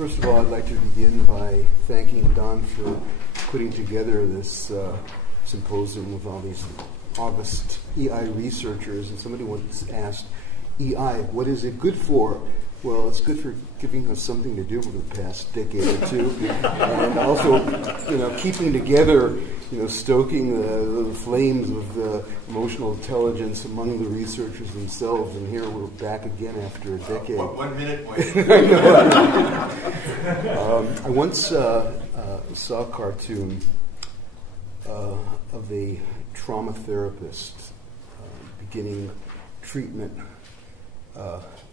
First of all, I'd like to begin by thanking Don for putting together this symposium with all these August EI researchers. And somebody once asked, EI, what is it good for? Well, it's good for giving us something to do over the past decade or two, and also, keeping together, stoking the flames of emotional intelligence among the researchers themselves. And here we're back again after a decade. 1 minute. I once saw a cartoon of a trauma therapist beginning treatment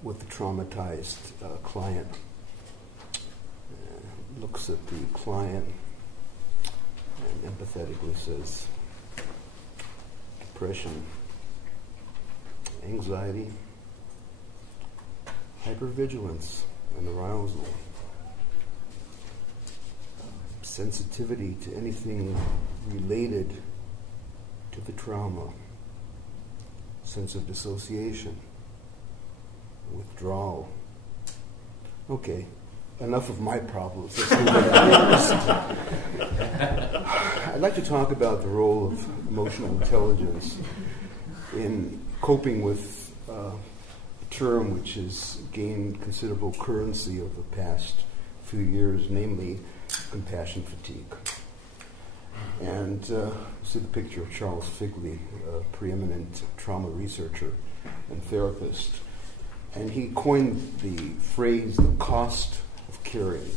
with the traumatized client. Looks at the client and empathetically says, depression, anxiety, hypervigilance and arousal, sensitivity to anything related to the trauma, sense of dissociation, withdrawal. Okay, enough of my problems. Let's move on. I'd like to talk about the role of emotional intelligence in coping with a term which has gained considerable currency over the past few years, namely compassion fatigue. And you see the picture of Charles Figley, a preeminent trauma researcher and therapist. And he coined the phrase, the cost of caring.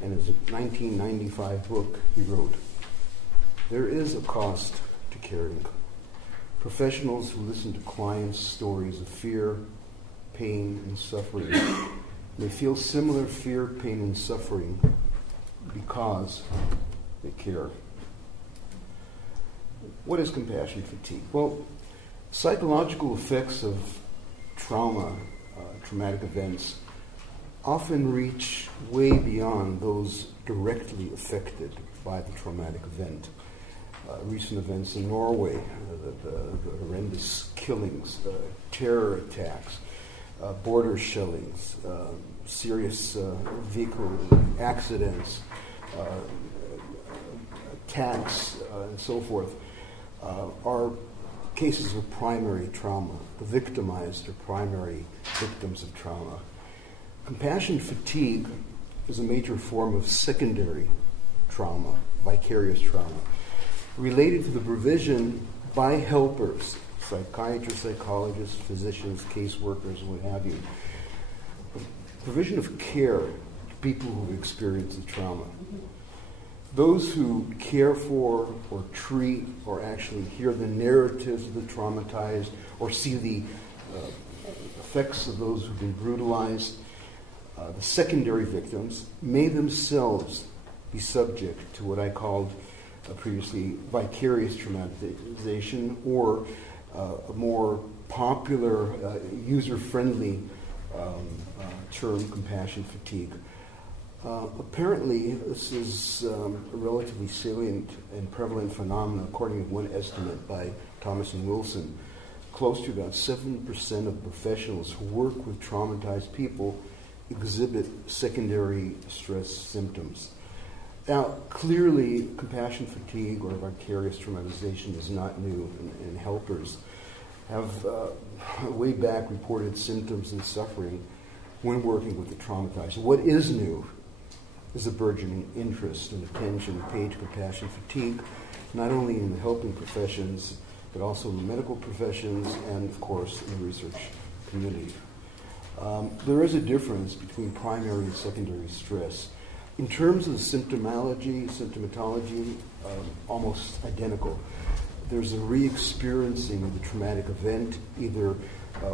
In his 1995 book, he wrote, there is a cost to caring. Professionals who listen to clients' stories of fear, pain, and suffering may feel similar fear, pain, and suffering because they care. What is compassion fatigue? Well, psychological effects of traumatic events often reach way beyond those directly affected by the traumatic event. Recent events in Norway, the horrendous killings, terror attacks, border shellings, serious vehicle accidents, attacks, and so forth, are cases of primary trauma. The victimized are primary victims of trauma. Compassion fatigue is a major form of secondary trauma, vicarious trauma, related to the provision by helpers, psychiatrists, psychologists, physicians, caseworkers, what have you, provision of care to people who have experienced the trauma. Those who care for or treat or actually hear the narratives of the traumatized or see the effects of those who've been brutalized, the secondary victims may themselves be subject to what I called previously vicarious traumatization, or a more popular, user-friendly term, compassion fatigue. Apparently, this is a relatively salient and prevalent phenomenon, according to one estimate by Thomas and Wilson. Close to about 7% of professionals who work with traumatized people exhibit secondary stress symptoms. Now, clearly, compassion fatigue or vicarious traumatization is not new, and helpers have way back reported symptoms and suffering when working with the traumatized. What is new is a burgeoning interest and attention paid to compassion fatigue, not only in the helping professions, but also in the medical professions and, of course, in the research community. There is a difference between primary and secondary stress. In terms of symptomatology, almost identical. There's a re-experiencing of the traumatic event, either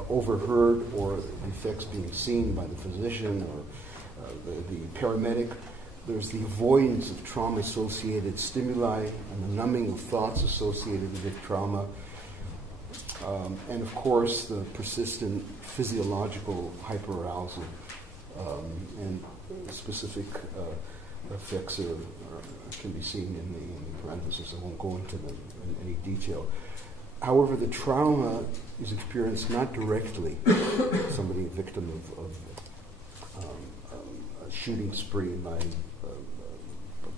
overheard or the effects being seen by the physician or the paramedic. There's the avoidance of trauma-associated stimuli and the numbing of thoughts associated with trauma. And of course, the persistent physiological hyperarousal and specific effects can be seen in the parentheses. I won't go into them in any detail. However, the trauma is experienced not directly, somebody a victim of shooting spree by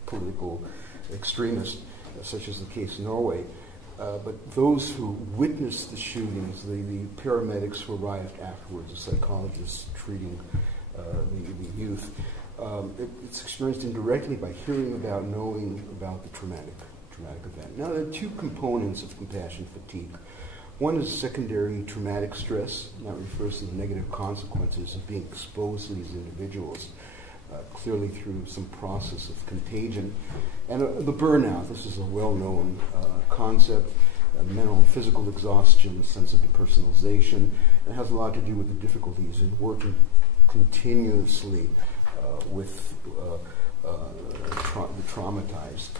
political extremists, such as the case in Norway. But those who witnessed the shootings, the paramedics who arrived afterwards, the psychologists treating the youth, it's experienced indirectly by hearing about, knowing about the traumatic event. Now, there are two components of compassion fatigue. One is secondary traumatic stress, and that refers to the negative consequences of being exposed to these individuals, clearly through some process of contagion. And the burnout, this is a well-known concept, mental and physical exhaustion, sense of depersonalization. It has a lot to do with the difficulties in working continuously with the traumatized.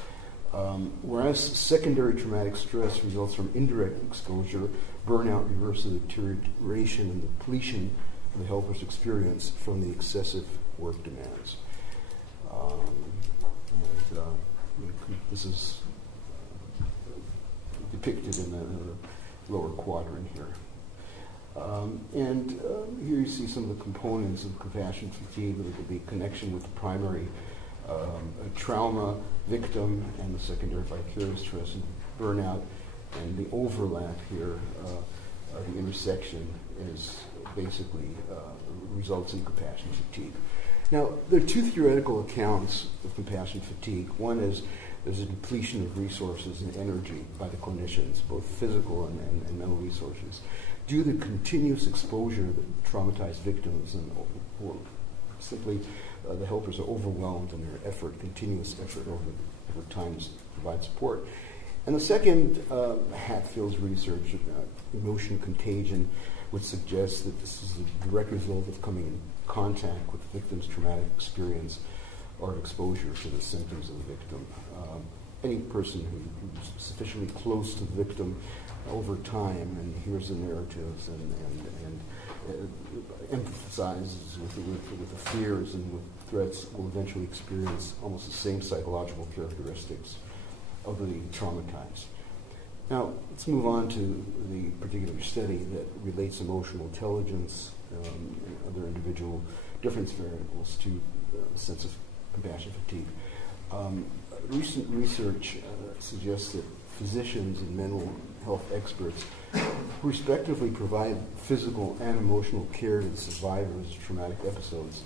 Whereas secondary traumatic stress results from indirect exposure, burnout refers to the deterioration and depletion of the helper's experience from the excessive work demands. This is depicted in the lower quadrant here. Here you see some of the components of compassion fatigue. There could be connection with the primary trauma victim and the secondary vicarious stress and burnout, and the overlap here, the intersection is basically results in compassion fatigue. Now, there are two theoretical accounts of compassion fatigue. One is there's a depletion of resources and energy by the clinicians, both physical and mental resources, due to continuous exposure to traumatized victims, or simply the helpers are overwhelmed in their effort, continuous effort over time to provide support. And the second, Hatfield's research, emotion contagion, would suggest that this is a direct result of coming in contact with the victim's traumatic experience or exposure to the symptoms of the victim. Any person who's sufficiently close to the victim over time and hears the narratives and emphasizes with the fears and with threats will eventually experience almost the same psychological characteristics of the traumatized. Now, let's move on to the particular study that relates emotional intelligence and other individual difference variables to the sense of compassion fatigue. Recent research suggests that physicians and mental health experts who respectively provide physical and emotional care to the survivors of traumatic episodes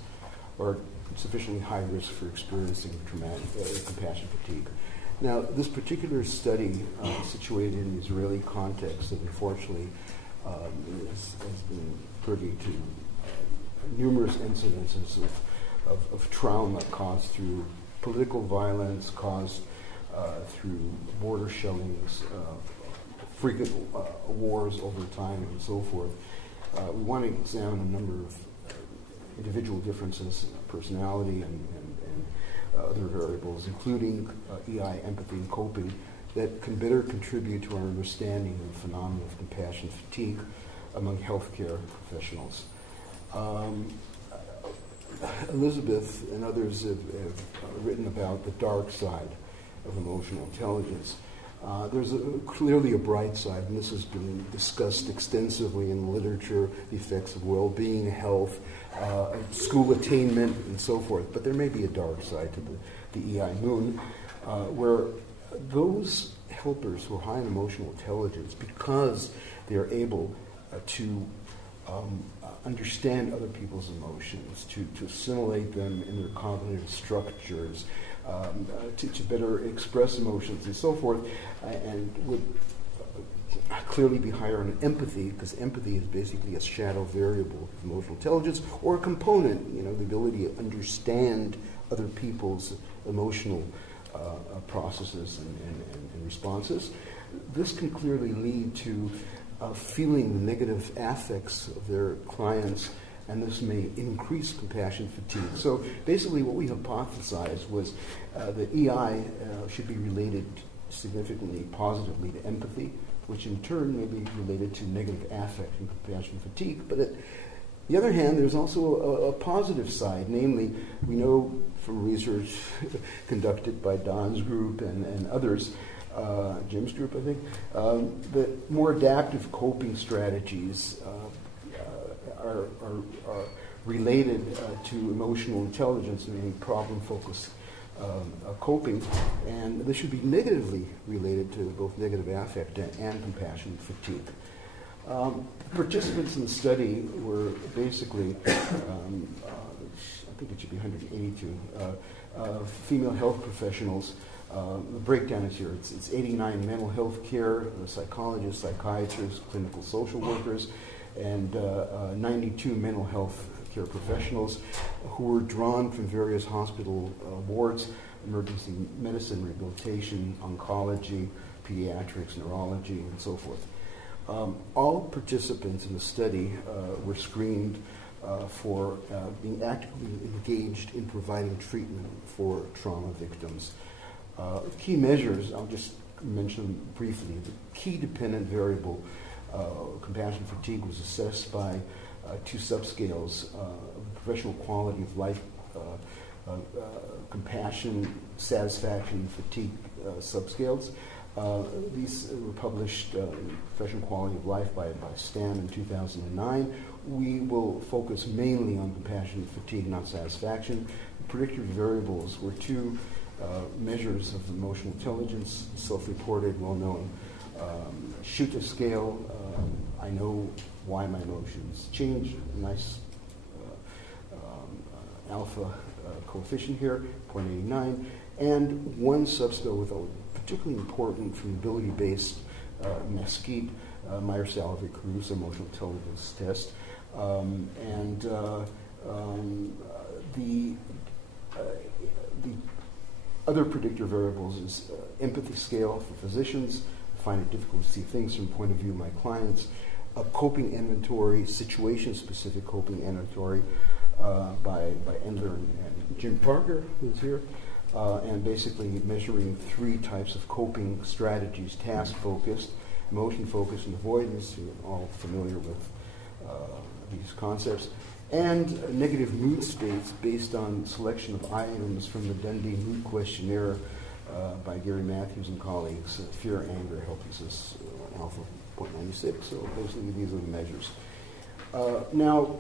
are sufficiently high risk for experiencing compassion fatigue. Now, this particular study, situated in the Israeli context, that unfortunately has been privy to numerous incidences of trauma caused through political violence, caused through border shellings, frequent wars over time, and so forth. We want to examine a number of individual differences, personality, and other variables, including EI, empathy, and coping, that can better contribute to our understanding of the phenomenon of compassion fatigue among healthcare professionals. Elizabeth and others have written about the dark side of emotional intelligence. There's clearly a bright side, and this has been discussed extensively in the literature, the effects of well-being, health, school attainment, and so forth. But there may be a dark side to the EI moon, where those helpers who are high in emotional intelligence, because they are able to understand other people's emotions, to assimilate them in their cognitive structures, to better express emotions and so forth, and would clearly be higher in empathy, because empathy is basically a shadow variable of emotional intelligence, or a component, the ability to understand other people's emotional processes and responses. This can clearly lead to feeling the negative affects of their clients, and this may increase compassion fatigue. So basically what we hypothesized was that EI should be related significantly positively to empathy, which in turn may be related to negative affect and compassion fatigue. But on the other hand, there's also a positive side, namely, we know from research conducted by Don's group and others, Jim's group, I think, that more adaptive coping strategies are related to emotional intelligence, meaning problem-focused coping, and this should be negatively related to both negative affect and compassion fatigue. Participants in the study were basically, I think it should be 182, female health professionals. The breakdown is here. It's 89 mental health care, psychologists, psychiatrists, clinical social workers, and 92 mental health care professionals who were drawn from various hospital wards, emergency medicine, rehabilitation, oncology, pediatrics, neurology, and so forth. All participants in the study were screened for being actively engaged in providing treatment for trauma victims. Key measures, I'll just mention them briefly. The key dependent variable, compassion fatigue, was assessed by two subscales, professional quality of life, compassion, satisfaction, fatigue subscales. These were published in Professional Quality of Life by STAM in 2009. We will focus mainly on compassion and fatigue, not satisfaction. Predictive variables were two measures of emotional intelligence, self-reported, well-known. Schutter scale, I know why my emotions change, nice alpha coefficient here, 0.89, and one subscale with a particularly important from ability-based Mesquite, Myers-Salivary-Caruso emotional intelligence test, and the other predictor variables is empathy scale for physicians. I find it difficult to see things from the point of view of my clients. A coping inventory, situation-specific coping inventory by Endler and Jim Parker, who's here, and basically measuring three types of coping strategies: task-focused, emotion-focused, and avoidance. You're all familiar with these concepts. And negative mood states based on selection of items from the Dundee Mood Questionnaire by Gary Matthews and colleagues. Fear, anger, helplessness, alpha 0.96. So basically these are the measures. Now,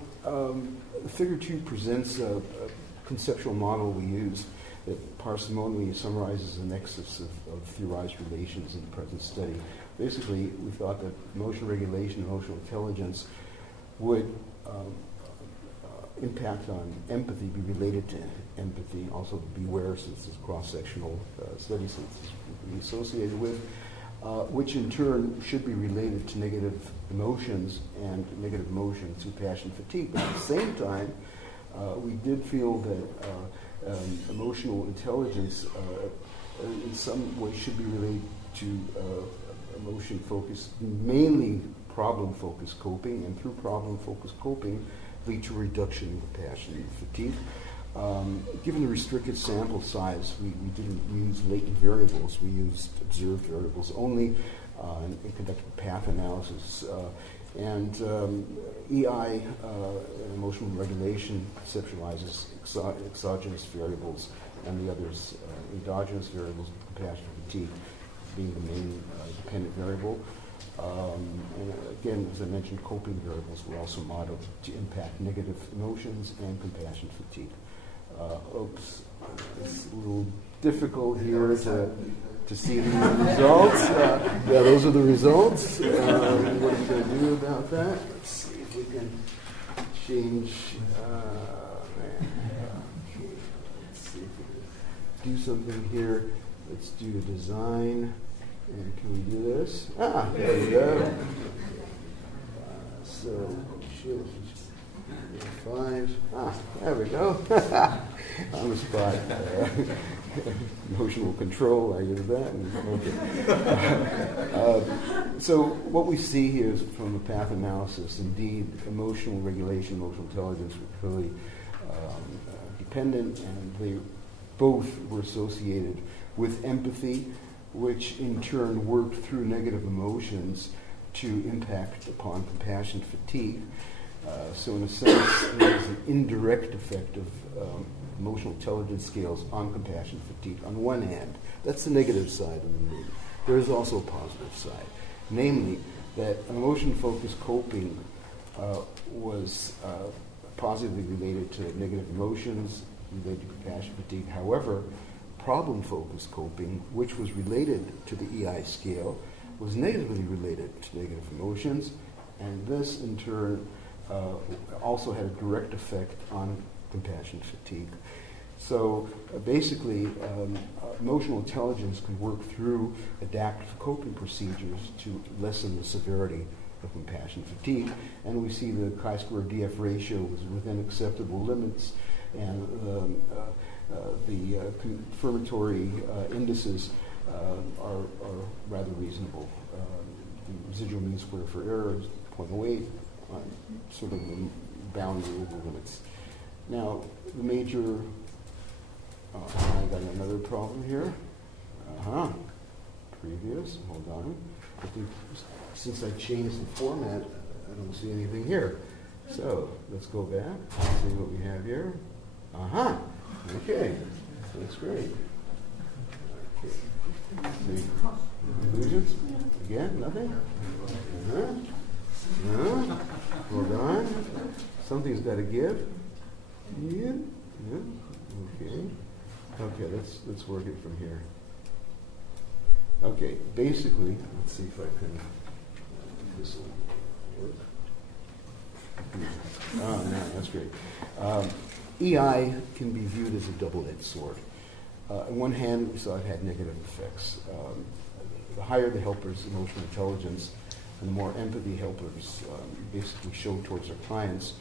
Figure 2 presents a conceptual model we use that parsimoniously summarizes the nexus of theorized relations in the present study. Basically, we thought that emotional regulation, emotional intelligence would impact on empathy, be related to empathy, also beware, since it's cross-sectional study, since it's associated with, which in turn should be related to negative emotions and negative emotions through passion fatigue. But at the same time, we did feel that emotional intelligence in some way should be related to emotion-focused, mainly problem-focused coping, and through problem-focused coping, lead to a reduction in compassion and fatigue. Given the restricted sample size, we didn't use latent variables. We used observed variables only and conducted path analysis. EI, emotional regulation, conceptualizes exogenous variables, and the others, endogenous variables, compassion and fatigue being the main dependent variable. And again, as I mentioned, coping variables were also modeled to impact negative emotions and compassion fatigue. Oops, it's a little difficult here to see the results. Yeah, those are the results. What are we going to do about that? Let's see if we can change. Let's see if we can do something here. Let's do a design. And can we do this? There we go. So, shield 5. There we go. On the spot. Emotional control, I use that. Okay. So what we see here is from the path analysis, indeed, emotional regulation, emotional intelligence were clearly dependent, and they both were associated with empathy, which in turn worked through negative emotions to impact upon compassion fatigue. So in a sense, there's an indirect effect of emotional intelligence scales on compassion fatigue. On one hand, that's the negative side of the mood. There is also a positive side, namely that emotion-focused coping was positively related to negative emotions, related to compassion fatigue. However, problem-focused coping, which was related to the EI scale, was negatively related to negative emotions, and this in turn also had a direct effect on compassion fatigue. So basically, emotional intelligence can work through adaptive coping procedures to lessen the severity of compassion fatigue, and we see the chi-square DF ratio was within acceptable limits, and the confirmatory indices are rather reasonable. The residual mean square for error is 0.08, sort of the boundary over limits. Now, the major, I got another problem here. Previous, hold on. I think since I changed the format, I don't see anything here. So, let's go back and see what we have here. Okay, that's great. Okay. Conclusions? Again, nothing? No? Hold on. Something's got to give. Yeah. Okay. Okay, let's work it from here. Okay, basically, let's see if I can. This will work. Oh, no, that's great. EI can be viewed as a double-edged sword. On one hand, we saw it had negative effects. The higher the helper's emotional intelligence and the more empathy helpers basically show towards their clients,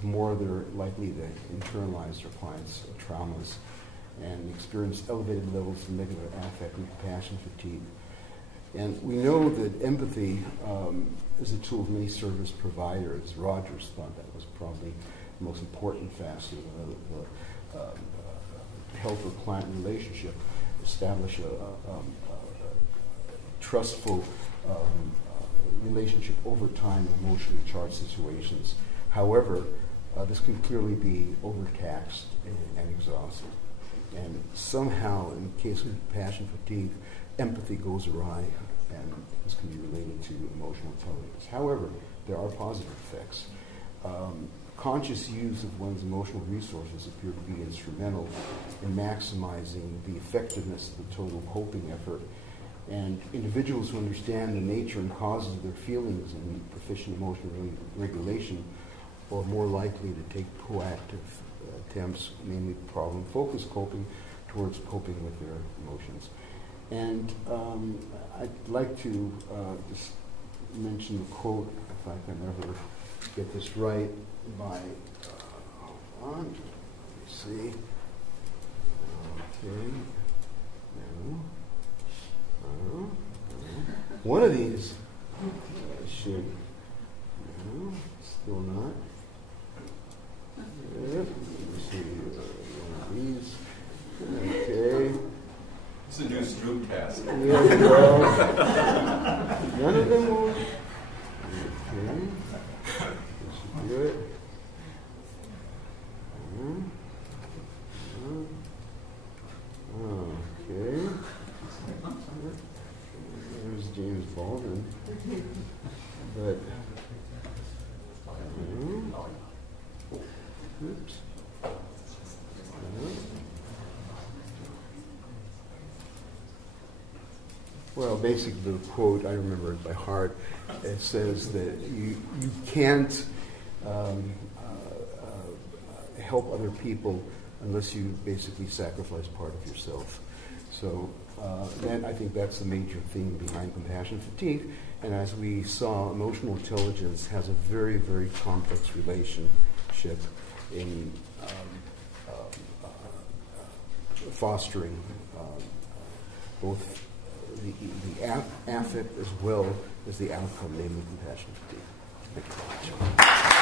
the more they're likely to internalize their clients' traumas and experience elevated levels of negative affect and compassion fatigue. And we know that empathy is a tool of many service providers. Rogers thought that was probably the most important facet of the helper-client relationship. Establish a trustful relationship over time in emotionally charged situations. However, this can clearly be overtaxed and exhausted. And somehow, in the case of compassion fatigue, empathy goes awry, and this can be related to emotional intelligence. However, there are positive effects. Conscious use of one's emotional resources appear to be instrumental in maximizing the effectiveness of the total coping effort. And individuals who understand the nature and causes of their feelings and proficient emotional regulation are more likely to take proactive attempts, namely problem-focused coping, towards coping with their emotions. And I'd like to just mention the quote, if I can ever get this right, by, hold on, let me see. Okay. No. One of these should, no, still not. Yep. Let me see, one of these. Okay. It's a new Stroop task. There we go. None of them will. Okay. This should do it. Okay. There's James Baldwin. But oops. Well, basically the quote, I remember it by heart. It says that you can't help other people unless you basically sacrifice part of yourself. So I think that's the major theme behind compassion fatigue. And as we saw, emotional intelligence has a very, very complex relationship in fostering both the affect as well as the outcome, namely compassion fatigue. Thank you very much.